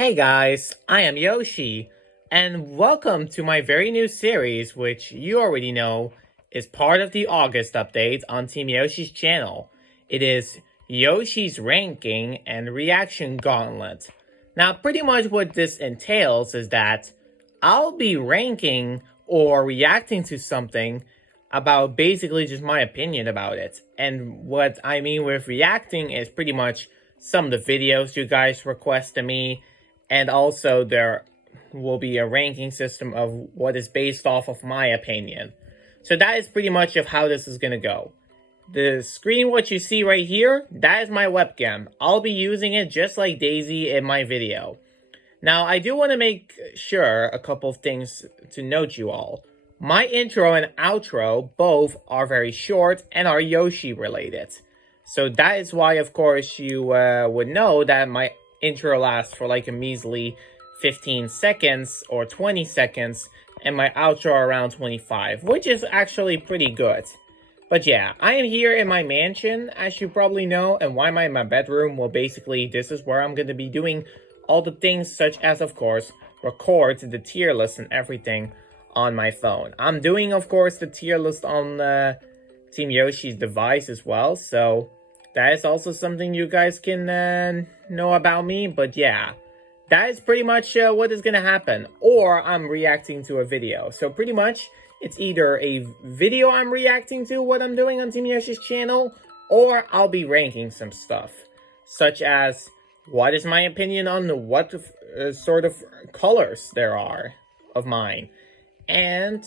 Hey guys, I am Yoshi, and welcome to my very new series, which you already know is part of the August update on Team Yoshi's channel. It is Yoshi's Ranking and Reaction Gauntlet. Now, pretty much what this entails is that I'll be ranking or reacting to something about basically just my opinion about it. And what I mean with reacting is pretty much some of the videos you guys request to me, and also there will be a ranking system of what is based off of my opinion. So that is pretty much of how this is going to go. The screen, what you see right here, that is my webcam. I'll be using it just like Daisy in my video. Now, I do want to make sure a couple of things to note you all. My intro and outro both are very short and are Yoshi related. So that is why, of course, you would know that my intro lasts for like a measly 15 seconds or 20 seconds, and my outro around 25, which is actually pretty good. But yeah, I am here in my mansion, as you probably know, and why am I in my bedroom? Well, basically, this is where I'm going to be doing all the things such as, of course, record the tier list and everything on my phone. I'm doing, of course, the tier list on Team Yoshi's device as well, so that is also something you guys can know about me. But yeah, that is pretty much what is going to happen. Or I'm reacting to a video. So pretty much, it's either a video I'm reacting to what I'm doing on Team Yoshi's channel, or I'll be ranking some stuff. Such as, what is my opinion on what sort of colors there are of mine. And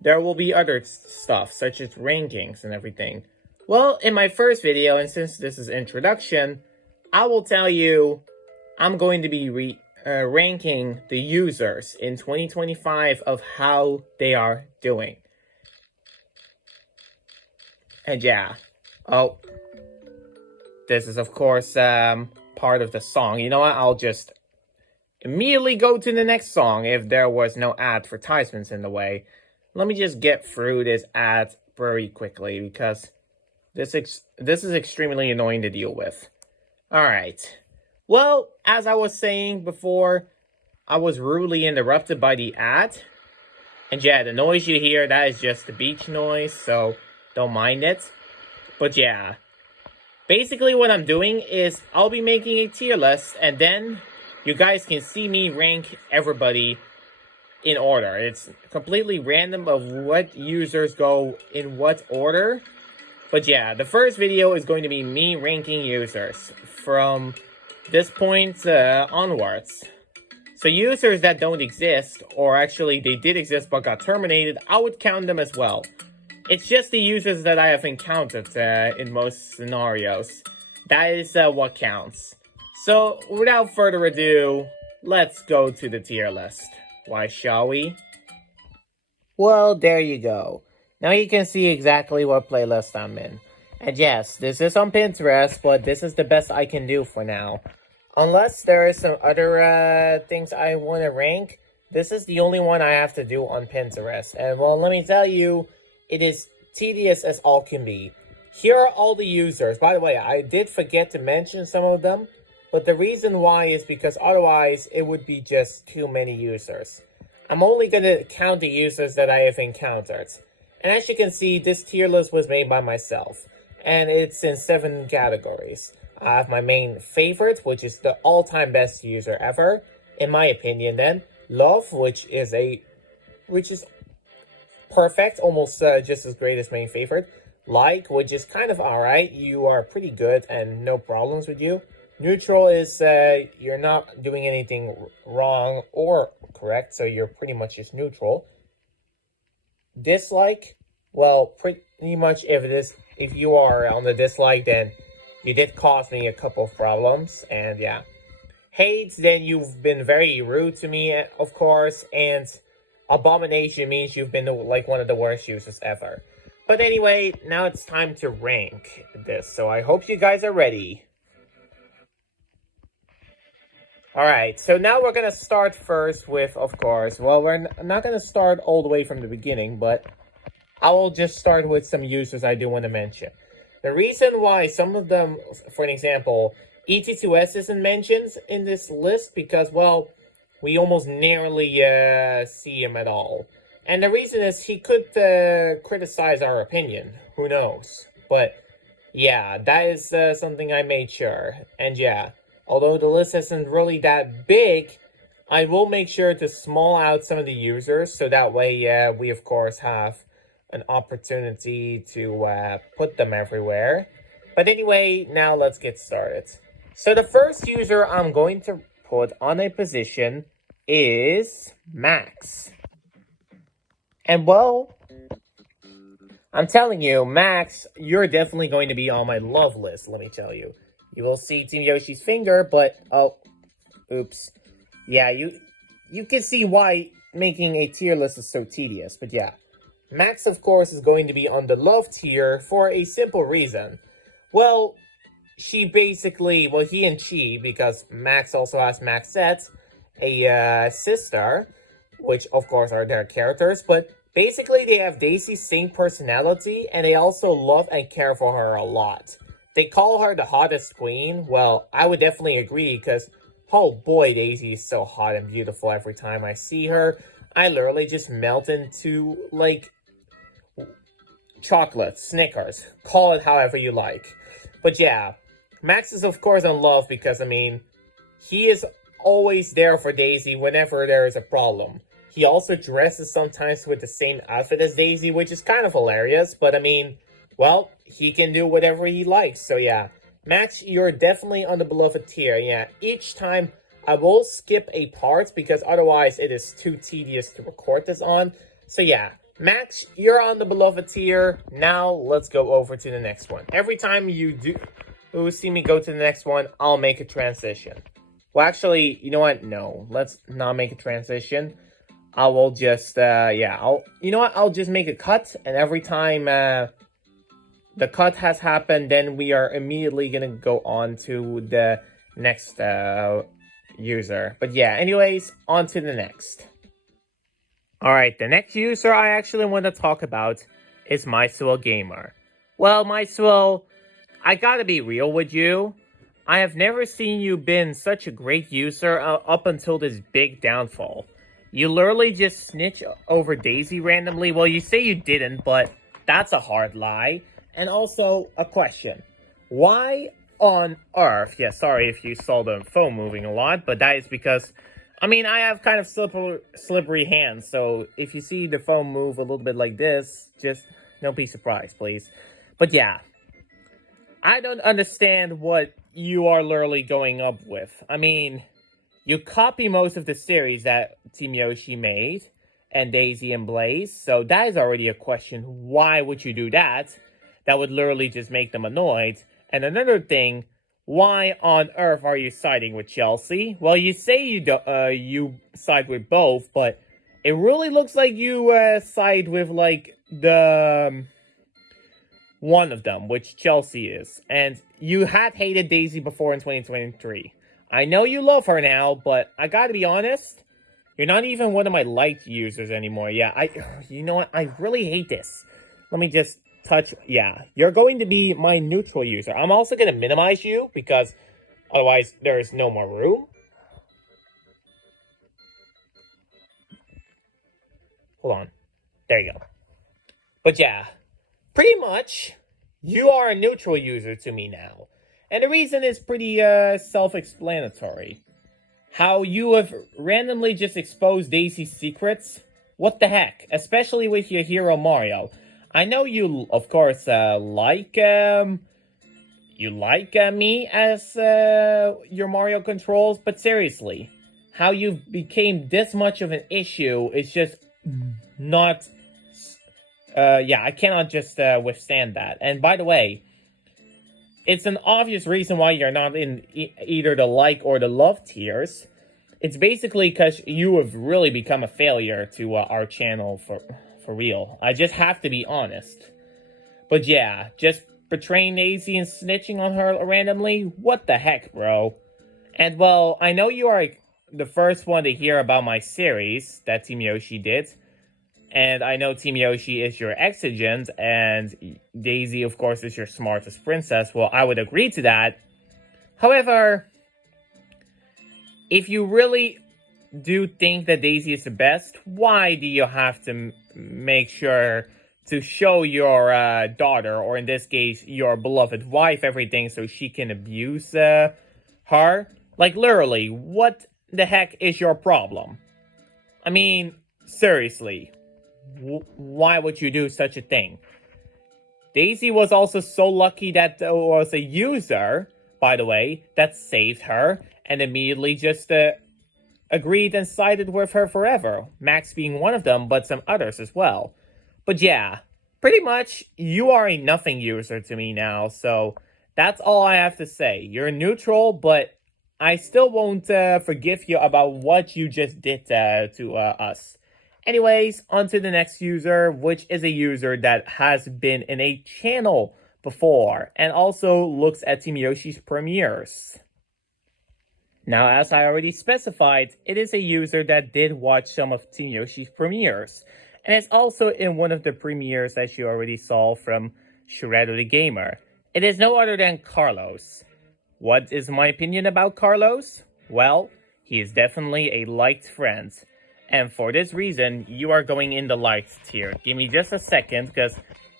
there will be other stuff, such as rankings and everything. Well, in my first video, and since this is introduction, I will tell you I'm going to be ranking the users in 2025 of how they are doing. And yeah, oh, this is of course part of the song. You know what, I'll just immediately go to the next song if there was no advertisements in the way. Let me just get through this ad very quickly because this is extremely annoying to deal with. Alright. Well, as I was saying before, I was rudely interrupted by the ad. And yeah, the noise you hear, that is just the beach noise, so don't mind it. But yeah, basically what I'm doing is I'll be making a tier list, and then you guys can see me rank everybody in order. It's completely random of what users go in what order. But yeah, the first video is going to be me ranking users from this point onwards. So users that don't exist, or actually they did exist but got terminated, I would count them as well. It's just the users that I have encountered in most scenarios. That is what counts. So without further ado, let's go to the tier list. Why shall we? Well, there you go. Now you can see exactly what playlist I'm in. And yes, this is on Pinterest, but this is the best I can do for now. Unless there is some other things I want to rank, this is the only one I have to do on Pinterest. And well, let me tell you, it is tedious as all can be. Here are all the users. By the way, I did forget to mention some of them, but the reason why is because otherwise it would be just too many users. I'm only going to count the users that I have encountered. And as you can see, this tier list was made by myself, and it's in 7 categories. I have my main favorite, which is the all-time best user ever, in my opinion then. Love, which is perfect, almost just as great as main favorite. Like, which is kind of alright, you are pretty good and no problems with you. Neutral is you're not doing anything wrong or correct, so you're pretty much just neutral. Dislike, well, pretty much if you are on the dislike, then you did cause me a couple of problems, and yeah. Hate, then you've been very rude to me, of course, and abomination means you've been like one of the worst users ever. But anyway, now it's time to rank this, so I hope you guys are ready. Alright, so now we're going to start first with, of course, well, we're not going to start all the way from the beginning, but I will just start with some users I do want to mention. The reason why some of them, for an example, ET2S isn't mentioned in this list because, well, we almost nearly see him at all. And the reason is he could criticize our opinion. Who knows? But yeah, that is something I made sure. And yeah, although the list isn't really that big, I will make sure to small out some of the users so that way we of course have an opportunity to put them everywhere. But anyway, now let's get started. So the first user I'm going to put on a position is Max. And well, I'm telling you, Max, you're definitely going to be on my love list, let me tell you. You will see Team Yoshi's finger, but, oh, oops. Yeah, you can see why making a tier list is so tedious, but yeah. Max, of course, is going to be on the love tier for a simple reason. Well, she basically, well, he and she, because Max also has Maxette, a sister, which of course are their characters, but basically they have Daisy's same personality, and they also love and care for her a lot. They call her the hottest queen. Well, I would definitely agree, because, oh boy, Daisy is so hot and beautiful every time I see her. I literally just melt into, like, chocolate, Snickers, call it however you like. But yeah, Max is of course in love because, I mean, he is always there for Daisy whenever there is a problem. He also dresses sometimes with the same outfit as Daisy, which is kind of hilarious, but I mean, well, he can do whatever he likes, so yeah. Max, you're definitely on the beloved tier, yeah. Each time I will skip a part because otherwise it is too tedious to record this on. So yeah, Max, you're on the beloved tier. Now let's go over to the next one. Every time you do see me go to the next one, I'll make a transition. Well, actually, you know what? No, let's not make a transition. I will just, you know what? I'll just make a cut, and every time the cut has happened, then we are immediately gonna go on to the next user. But yeah, anyways, on to the next. Alright, the next user I actually want to talk about is Myswell Gamer. Well, Myswell, I gotta be real with you. I have never seen you been such a great user up until this big downfall. You literally just snitch over Daisy randomly. Well, you say you didn't, but that's a hard lie. And also, a question. Why on earth, yeah, sorry if you saw the phone moving a lot, but that is because, I mean, I have kind of slippery hands, so if you see the phone move a little bit like this, just don't be surprised, please. But yeah, I don't understand what you are literally going up with. I mean, you copy most of the series that Team Yoshi made, and Daisy and Blaze, so that is already a question. Why would you do that? That would literally just make them annoyed. And another thing, why on earth are you siding with Chelsea? Well, you say you side with both, but it really looks like you side with, like, the one of them, which Chelsea is. And you had hated Daisy before in 2023. I know you love her now, but I gotta be honest, you're not even one of my liked users anymore. Yeah, you know what? I really hate this. Let me just touch. Yeah, you're going to be my neutral user. I'm also going to minimize you because otherwise there is no more room. Hold on. There you go. But yeah, pretty much you are a neutral user to me now. And the reason is pretty self-explanatory. How you have randomly just exposed Daisy's secrets? What the heck? Especially with your hero Mario. I know you, of course, like me as your Mario controls, but seriously, how you became this much of an issue is just not. Yeah, I cannot just withstand that. And by the way, it's an obvious reason why you're not in either the like or the love tiers. It's basically because you have really become a failure to our channel for real. I just have to be honest. But yeah, just betraying Daisy and snitching on her randomly? What the heck, bro? And well, I know you are the first one to hear about my series that Team Yoshi did. And I know Team Yoshi is your exigent, and Daisy, of course, is your smartest princess. Well, I would agree to that. However, if you really do think that Daisy is the best, why do you have to make sure to show your daughter, or in this case, your beloved wife, everything so she can abuse her? Like, literally, what the heck is your problem? I mean, seriously, why would you do such a thing? Daisy was also so lucky that there was a user, by the way, that saved her and immediately just agreed and sided with her forever. Max being one of them, but some others as well. But yeah, pretty much you are a nothing user to me now, so that's all I have to say. You're neutral, but I still won't forgive you about what you just did to us. Anyways, on to the next user, which is a user that has been in a channel before and also looks at Team Yoshi's premieres. Now, as I already specified, it is a user that did watch some of Team Yoshi's premieres, and it's also in one of the premieres that you already saw from Shredder the Gamer. It is no other than Carlos. What is my opinion about Carlos? Well, he is definitely a liked friend. And for this reason, you are going in the liked tier. Give me just a second, because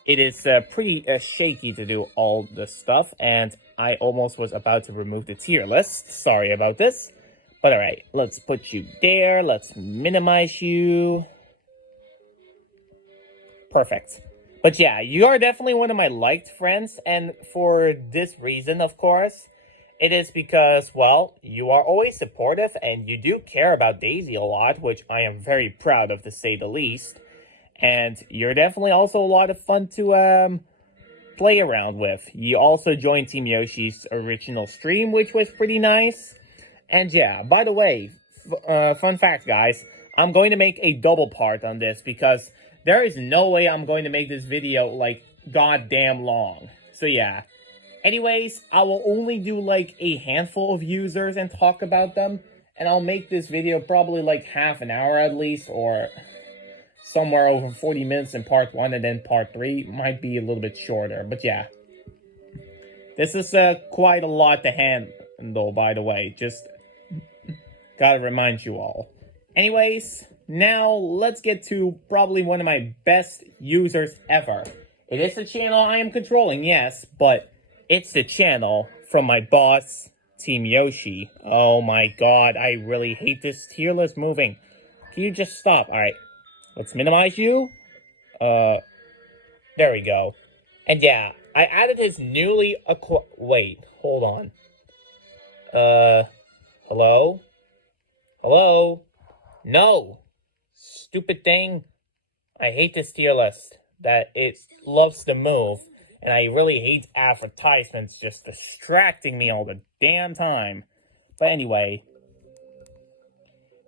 it is pretty shaky to do all this stuff. And I almost was about to remove the tier list. Sorry about this. But alright, let's put you there. Let's minimize you. Perfect. But yeah, you are definitely one of my liked friends. And for this reason, of course, it is because, well, you are always supportive and you do care about Daisy a lot, which I am very proud of, to say the least. And you're definitely also a lot of fun to play around with. You also joined Team Yoshi's original stream, which was pretty nice. And yeah, by the way, fun fact, guys, I'm going to make a double part on this because there is no way I'm going to make this video, like, goddamn long. So yeah. Anyways, I will only do like a handful of users and talk about them. And I'll make this video probably like half an hour at least, or somewhere over 40 minutes in part 1, and then part 3 might be a little bit shorter. But yeah, this is quite a lot to handle, by the way. Just gotta remind you all. Anyways, now let's get to probably one of my best users ever. It is the channel I am controlling, yes, but it's the channel from my boss, Team Yoshi. Oh my god, I really hate this tier list moving. Can you just stop? Alright, let's minimize you. There we go. And yeah, I added his newly wait, hold on. Hello? Hello? No! Stupid thing. I hate this tier list. That it loves to move. And I really hate advertisements just distracting me all the damn time. But anyway,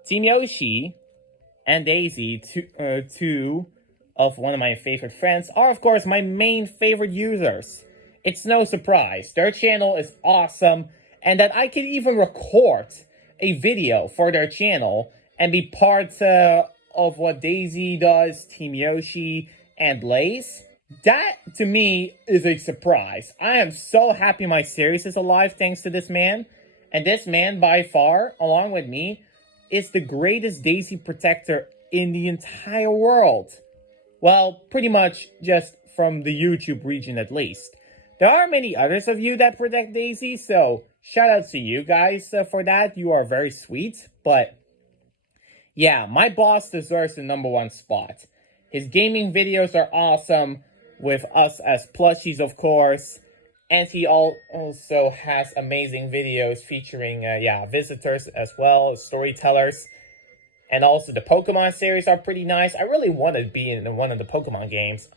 Team Yoshi and Daisy, two of one of my favorite friends, are of course my main favorite users. It's no surprise. Their channel is awesome, and that I can even record a video for their channel and be part of what Daisy does, Team Yoshi, and Blaze. That, to me, is a surprise. I am so happy my series is alive thanks to this man. And this man, by far, along with me, is the greatest Daisy protector in the entire world. Well, pretty much just from the YouTube region at least. There are many others of you that protect Daisy, so shout out to you guys for that. You are very sweet. But yeah, my boss deserves the #1 spot. His gaming videos are awesome, with us as plushies, of course. And he also has amazing videos featuring, visitors as well, storytellers. And also the Pokemon series are pretty nice. I really want to be in one of the Pokemon games.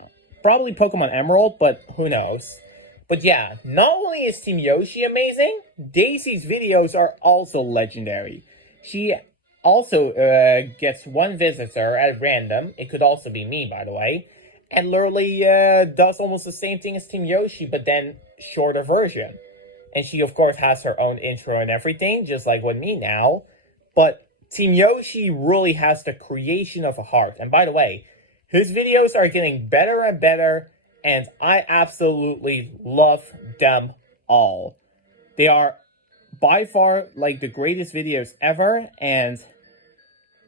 Probably Pokemon Emerald, but who knows. But yeah, not only is Team Yoshi amazing, Daisy's videos are also legendary. She also gets one visitor at random. It could also be me, by the way. And literally does almost the same thing as Team Yoshi, but then shorter version. And she, of course, has her own intro and everything, just like with me now. But Team Yoshi really has the creation of a heart. And by the way, his videos are getting better and better, and I absolutely love them all. They are by far like the greatest videos ever, and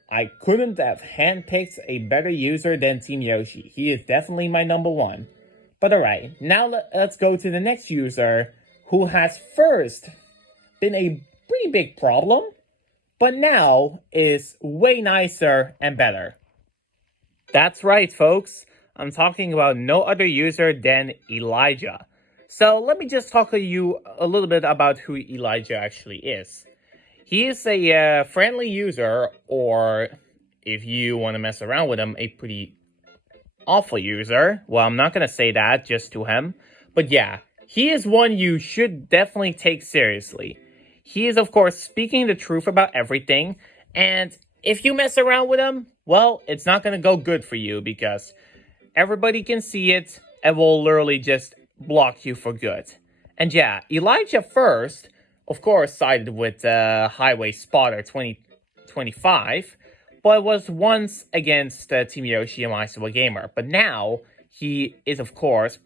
I couldn't have handpicked a better user than Team Yoshi. He is definitely my number one. But alright, now let's go to the next user who has first been a pretty big problem, but now is way nicer and better. That's right, folks. I'm talking about no other user than Elijah. So let me just talk to you a little bit about who Elijah actually is. He is a friendly user, or if you want to mess around with him, a pretty awful user. Well, I'm not going to say that just to him. But yeah, he is one you should definitely take seriously. He is, of course, speaking the truth about everything. And if you mess around with him, well, it's not going to go good for you because everybody can see it and will literally just block you for good. And yeah, Elijah first, of course, sided with Highway Spotter 2025, but was once against Team Yoshi and MySuba Gamer. But now, he is, of course,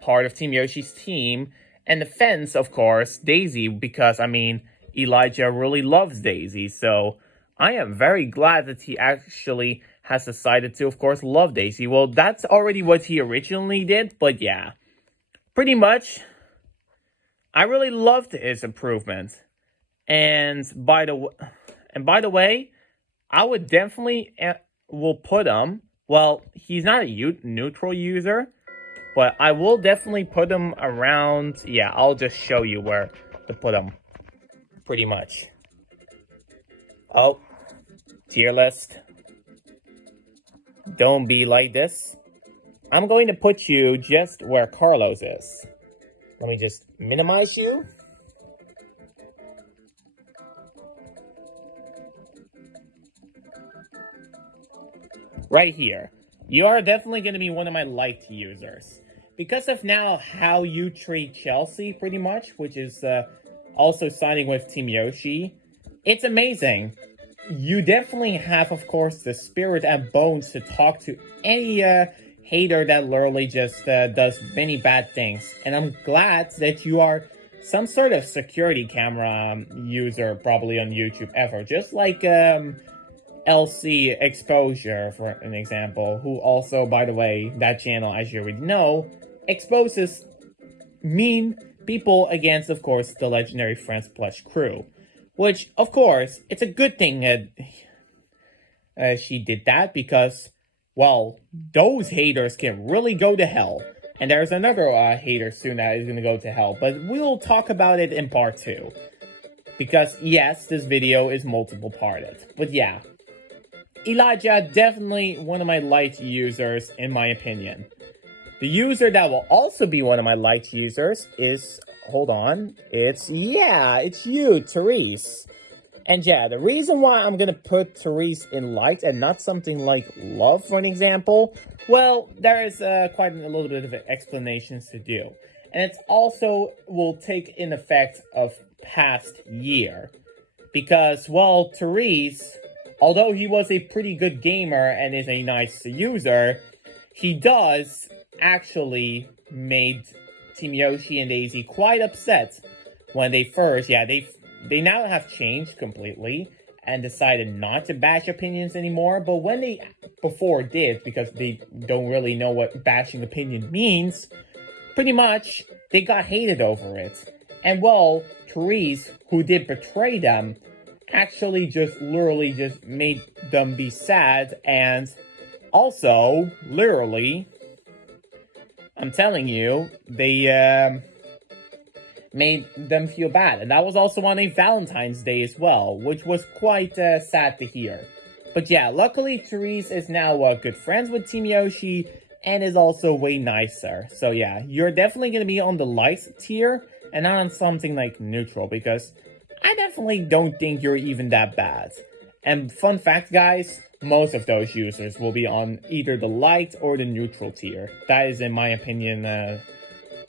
part of Team Yoshi's team, and defends, of course, Daisy, because, I mean, Elijah really loves Daisy, so I am very glad that he actually has decided to, of course, love Daisy. Well, that's already what he originally did, but yeah, pretty much, I really loved his improvement. And by the way, I would definitely will put him. Well, he's not a neutral user, but I will definitely put him around. Yeah, I'll just show you where to put him. Pretty much. Oh, tier list. Don't be like this. I'm going to put you just where Carlos is. Let me just minimize you. Right here. You are definitely going to be one of my liked users. Because of now how you treat Chelsea, pretty much, which is also signing with Team Yoshi, it's amazing. You definitely have, of course, the spirit and bones to talk to any hater that literally just does many bad things. And I'm glad that you are some sort of security camera user probably on YouTube ever. Just like LC Exposure, for an example, who also, by the way, that channel, as you already know, exposes mean people against, of course, the legendary Friends Plush crew. Which, of course, it's a good thing that she did that because, well, those haters can really go to hell. And there's another hater soon that is going to go to hell, but we'll talk about it in part 2. Because, yes, this video is multiple-parted. But yeah, Elijah, definitely one of my liked users, in my opinion. The user that will also be one of my liked users is, hold on, it's you, Therese. And yeah, the reason why I'm gonna put Therese in liked and not something like love, for an example, well, there is quite a little bit of explanations to do. And it's also will take in effect of past year. Because, well, Therese, although he was a pretty good gamer and is a nice user, he does actually made Team Yoshi and Daisy quite upset when they first, they now have changed completely and decided not to bash opinions anymore. But when they before did, because they don't really know what bashing opinion means, pretty much they got hated over it. And well, Therese, who did betray them, actually just literally just made them be sad, and also literally, I'm telling you, they made them feel bad. And that was also on a Valentine's Day as well, which was quite sad to hear. But yeah, luckily Therese is now good friends with Team Yoshi and is also way nicer. So yeah, you're definitely going to be on the likes tier and not on something like neutral, because I definitely don't think you're even that bad. And fun fact, guys, most of those users will be on either the liked or the neutral tier. That is, in my opinion,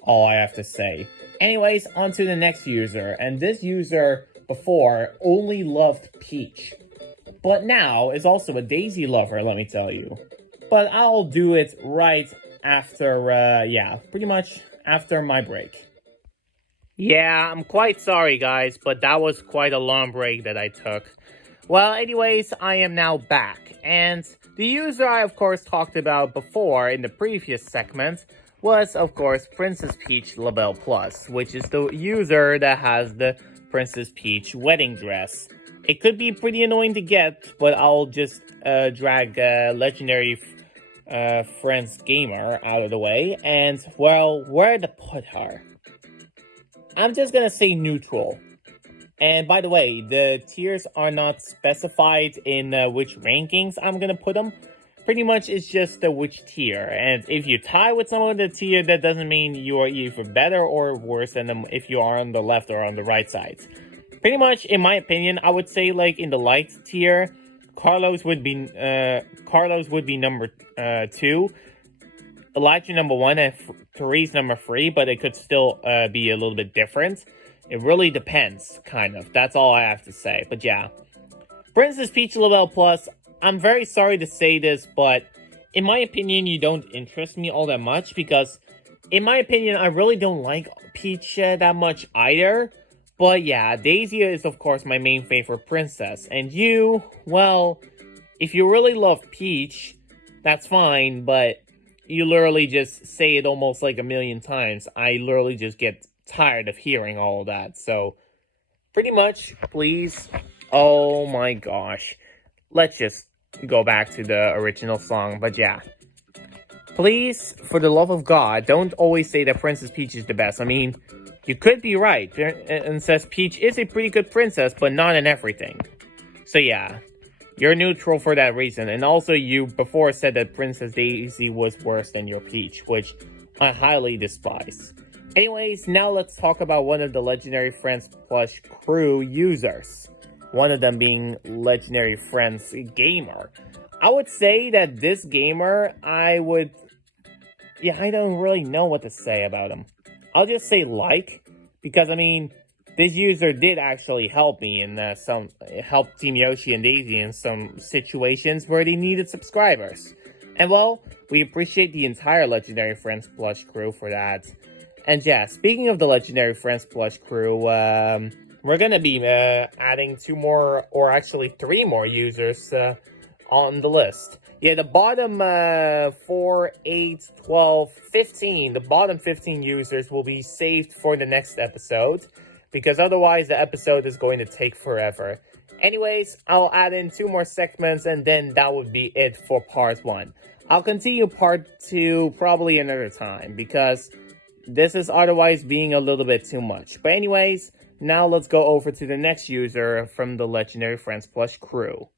all I have to say. Anyways, on to the next user. And this user before only loved Peach, but now is also a Daisy lover, let me tell you. But I'll do it right after, pretty much after my break. Yeah, I'm quite sorry, guys, but that was quite a long break that I took. Well, anyways, I am now back, and the user I, of course, talked about before in the previous segment was, of course, Princess Peach Label Plus, which is the user that has the Princess Peach wedding dress. It could be pretty annoying to get, but I'll just drag Legendary Friends Gamer out of the way, and, well, where to put her? I'm just gonna say neutral. And by the way, the tiers are not specified in which rankings I'm gonna put them. Pretty much it's just which tier. And if you tie with someone with the tier, that doesn't mean you are either better or worse than them if you are on the left or on the right sides. Pretty much, in my opinion, I would say like in the light tier, Carlos would be number 2. Elijah number 1 and Therese number 3, but it could still be a little bit different. It really depends, kind of. That's all I have to say. But yeah, Princess Peach Label Plus, I'm very sorry to say this, but in my opinion, you don't interest me all that much because, in my opinion, I really don't like Peach that much either. But yeah, Daisy is of course my main favorite princess. And you, well, if you really love Peach, that's fine, but you literally just say it almost like a million times. I literally just get tired of hearing all of that. So, pretty much, please. Oh my gosh. Let's just go back to the original song. But yeah. Please, for the love of God, don't always say that Princess Peach is the best. I mean, you could be right. And says Peach is a pretty good princess, but not in everything. So yeah. You're neutral for that reason, and also you before said that Princess Daisy was worse than your Peach, which I highly despise. Anyways, now let's talk about one of the Legendary Friends Plush crew users. One of them being Legendary Friends Gamer. I would say that this gamer, I don't really know what to say about him. I'll just say because I mean, this user did actually help me in help Team Yoshi and Daisy in some situations where they needed subscribers. And well, we appreciate the entire Legendary Friends Plush crew for that. And yeah, speaking of the Legendary Friends Plush crew, we're gonna be adding 2 more, or actually 3 more users on the list. Yeah, the bottom 4, 8, 12, 15, the bottom 15 users will be saved for the next episode, because otherwise the episode is going to take forever. Anyways, I'll add in 2 more segments and then that would be it for part 1. I'll continue part 2 probably another time because this is otherwise being a little bit too much. But anyways, now let's go over to the next user from the Legendary Friends Plush crew.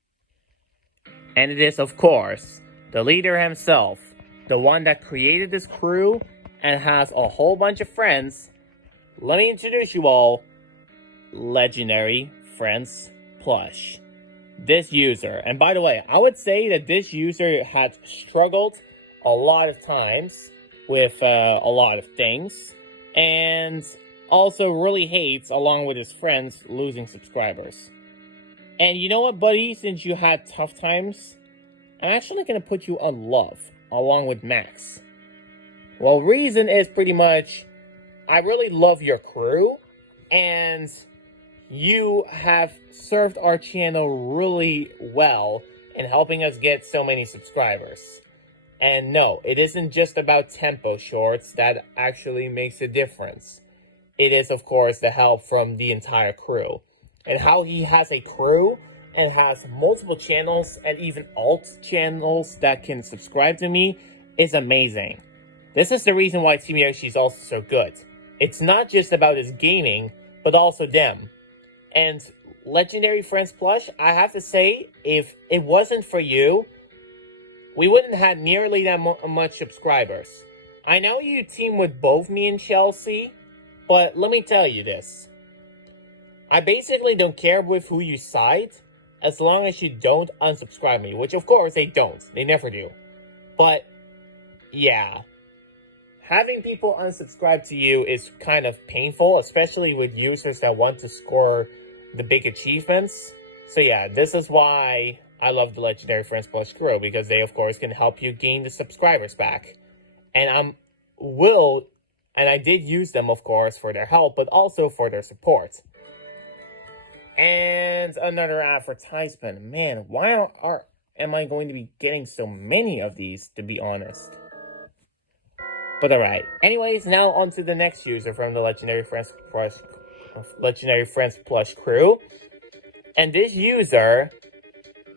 And it is, of course, the leader himself, the one that created this crew and has a whole bunch of friends. Let me introduce you all, Legendary Friends Plush. This user, and by the way, I would say that this user has struggled a lot of times with a lot of things, and also really hates, along with his friends, losing subscribers. And you know what, buddy? Since you had tough times, I'm actually going to put you on love, along with Max. Well, reason is pretty much, I really love your crew, and you have served our channel really well in helping us get so many subscribers. And no, it isn't just about tempo shorts that actually makes a difference. It is, of course, the help from the entire crew. And how he has a crew and has multiple channels and even alt channels that can subscribe to me is amazing. This is the reason why Team Yoshi is also so good. It's not just about his gaming, but also them. And Legendary Friends Plush, I have to say, if it wasn't for you, we wouldn't have nearly that much subscribers. I know you team with both me and Chelsea, but let me tell you this. I basically don't care with who you side, as long as you don't unsubscribe me, which of course they don't. They never do. But, yeah. Having people unsubscribe to you is kind of painful, especially with users that want to score the big achievements. So yeah, this is why I love the Legendary Friends Plus crew, because they of course can help you gain the subscribers back. And And I did use them, of course, for their help, but also for their support. And another advertisement. Man, why am I going to be getting so many of these, to be honest? But alright. Anyways, now on to the next user from the Legendary Friends Plush crew. And this user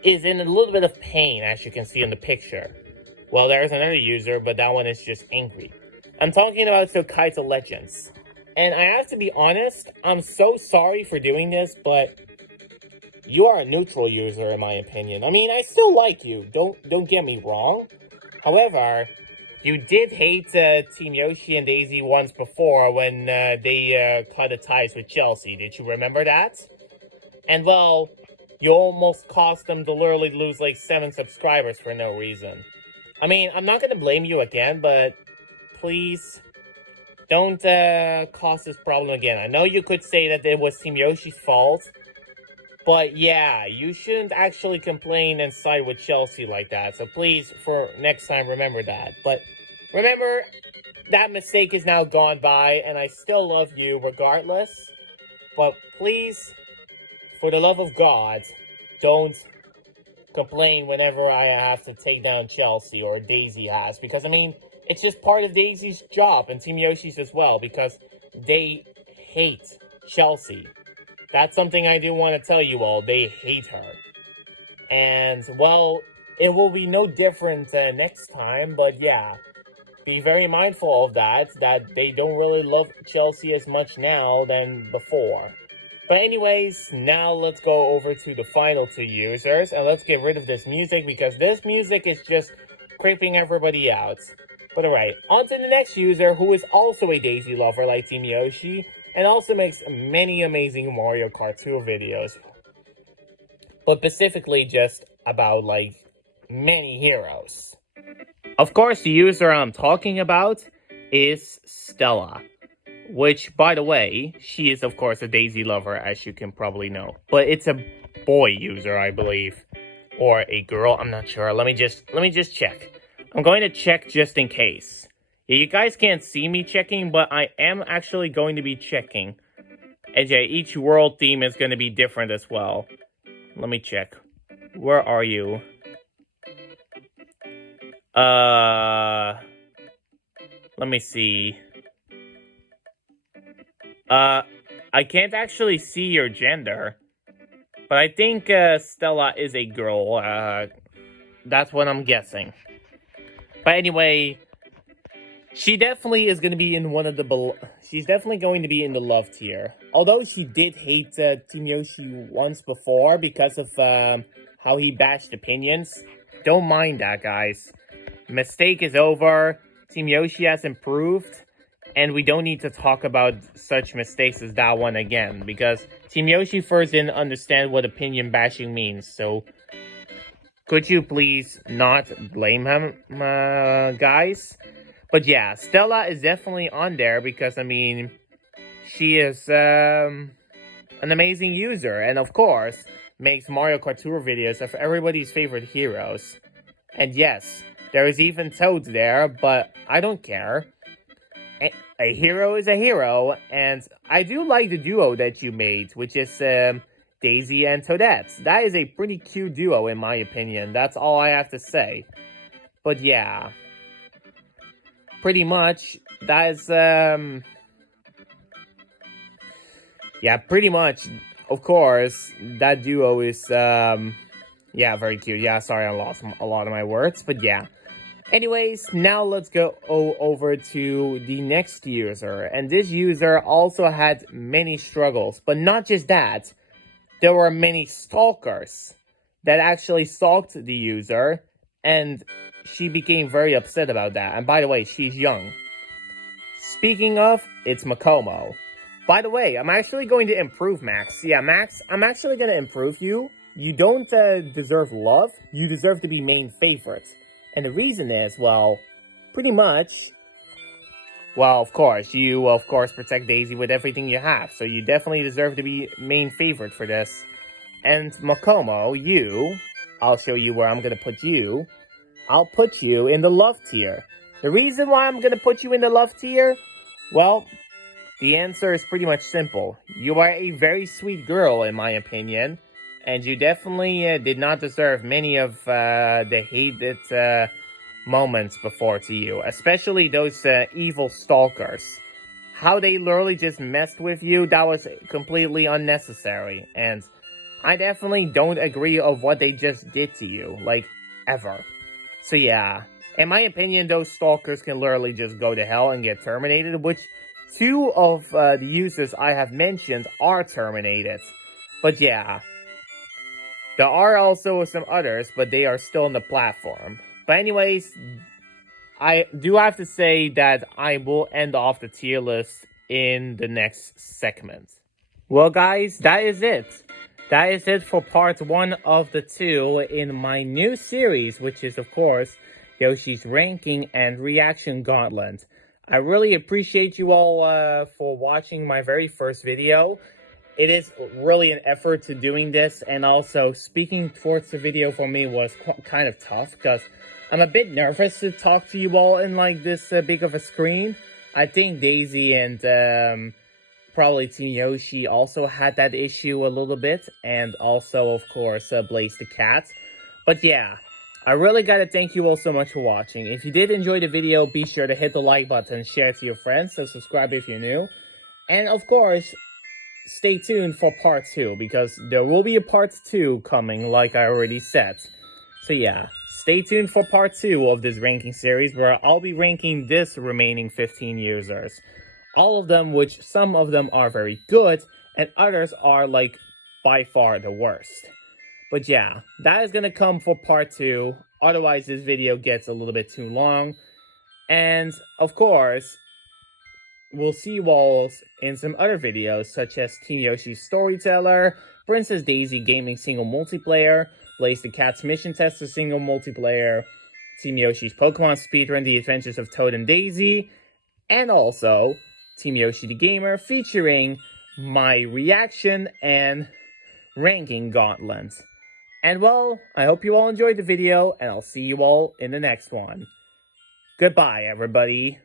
is in a little bit of pain, as you can see in the picture. Well, there's another user, but that one is just angry. I'm talking about Sokaita Legends. And I have to be honest, I'm so sorry for doing this, but you are a neutral user in my opinion. I mean, I still like you, don't get me wrong. However, you did hate Team Yoshi and Daisy once before when they cut the ties with Chelsea. Did you remember that? And well, you almost caused them to literally lose like 7 subscribers for no reason. I mean, I'm not going to blame you again, but please don't cause this problem again. I know you could say that it was Team Yoshi's fault, but yeah, you shouldn't actually complain and side with Chelsea like that. So please, for next time, remember that. But remember, that mistake is now gone by, and I still love you regardless. But please, for the love of God, don't complain whenever I have to take down Chelsea or Daisy has. Because, I mean, it's just part of Daisy's job and Team Yoshi's as well. Because they hate Chelsea. That's something I do want to tell you all. They hate her. And, well, it will be no different next time. But, yeah, be very mindful of that they don't really love Chelsea as much now than before. But anyways, now let's go over to the final 2 users, and let's get rid of this music, because this music is just creeping everybody out. But alright, on to the next user, who is also a Daisy lover like Team Yoshi, and also makes many amazing Mario Kart 2 videos. But specifically just about, like, many heroes. Of course, the user I'm talking about is Stella. Which, by the way, she is, of course, a Daisy lover, as you can probably know. But it's a boy user, I believe. Or a girl, I'm not sure. Let me just check. I'm going to check just in case. Yeah, you guys can't see me checking, but I am actually going to be checking. And yeah, each world theme is going to be different as well. Let me check. Where are you? Let me see. I can't actually see your gender, but I think Stella is a girl. That's what I'm guessing. But anyway, she definitely is going to be in one of the she's definitely going to be in the love tier. Although she did hate Team Yoshi once before because of how he bashed opinions. Don't mind that, guys. Mistake is over. Team Yoshi has improved. And we don't need to talk about such mistakes as that one again, because Team Yoshi first didn't understand what opinion bashing means, so could you please not blame him, guys? But yeah, Stella is definitely on there because, I mean, she is an amazing user, and of course, makes Mario Kart Tour videos of everybody's favorite heroes. And yes, there is even Toad there, but I don't care. A hero is a hero, and I do like the duo that you made, which is Daisy and Toadette. That is a pretty cute duo in my opinion, that's all I have to say. But yeah, pretty much, that is, yeah, pretty much, of course, that duo is, yeah, very cute. Yeah, sorry I lost a lot of my words, but yeah. Anyways, now let's go over to the next user. And this user also had many struggles. But not just that. There were many stalkers that actually stalked the user. And she became very upset about that. And by the way, she's young. Speaking of, it's Makomo. By the way, I'm actually going to improve Max. Yeah, Max, I'm actually going to improve you. You don't deserve love. You deserve to be main favorite. And the reason is, well, pretty much, well, of course, you, of course, protect Daisy with everything you have. So you definitely deserve to be main favorite for this. And Makomo, you, I'll show you where I'm going to put you. I'll put you in the love tier. The reason why I'm going to put you in the love tier, Well, the answer is pretty much simple. You are a very sweet girl, in my opinion, and you definitely did not deserve many of the hated moments before to you, especially those evil stalkers. How they literally just messed with you, that was completely unnecessary, and I definitely don't agree of what they just did to you, like, ever. So yeah, in my opinion, those stalkers can literally just go to hell and get terminated, which two of the users I have mentioned are terminated. But yeah, there are also some others, but they are still on the platform. But anyways, I do have to say that I will end off the tier list in the next segment. Well, guys, that is it. That is it for part 1 of the 2 in my new series, which is, of course, Yoshi's Ranking and Reaction Gauntlet. I really appreciate you all for watching my very first video. It is really an effort to doing this, and also speaking towards the video for me was kind of tough, because I'm a bit nervous to talk to you all in like this big of a screen. I think Daisy and probably Team Yoshi also had that issue a little bit, and also, of course, Blaze the Cat. But yeah, I really gotta thank you all so much for watching. If you did enjoy the video, be sure to hit the like button, share it to your friends, so subscribe if you're new. And of course, stay tuned for part 2, because there will be a part 2 coming, like I already said. So yeah, stay tuned for part 2 of this ranking series, where I'll be ranking this remaining 15 users. All of them, which some of them are very good, and others are, like, by far the worst. But yeah, that is gonna come for part 2, otherwise this video gets a little bit too long. And, of course, we'll see you all in some other videos, such as Team Yoshi's Storyteller, Princess Daisy Gaming Single Multiplayer, Blaze the Cat's Mission Tester Single Multiplayer, Team Yoshi's Pokemon Speedrun The Adventures of Toad and Daisy, and also Team Yoshi the Gamer featuring my reaction and ranking gauntlet. And well, I hope you all enjoyed the video, and I'll see you all in the next one. Goodbye, everybody.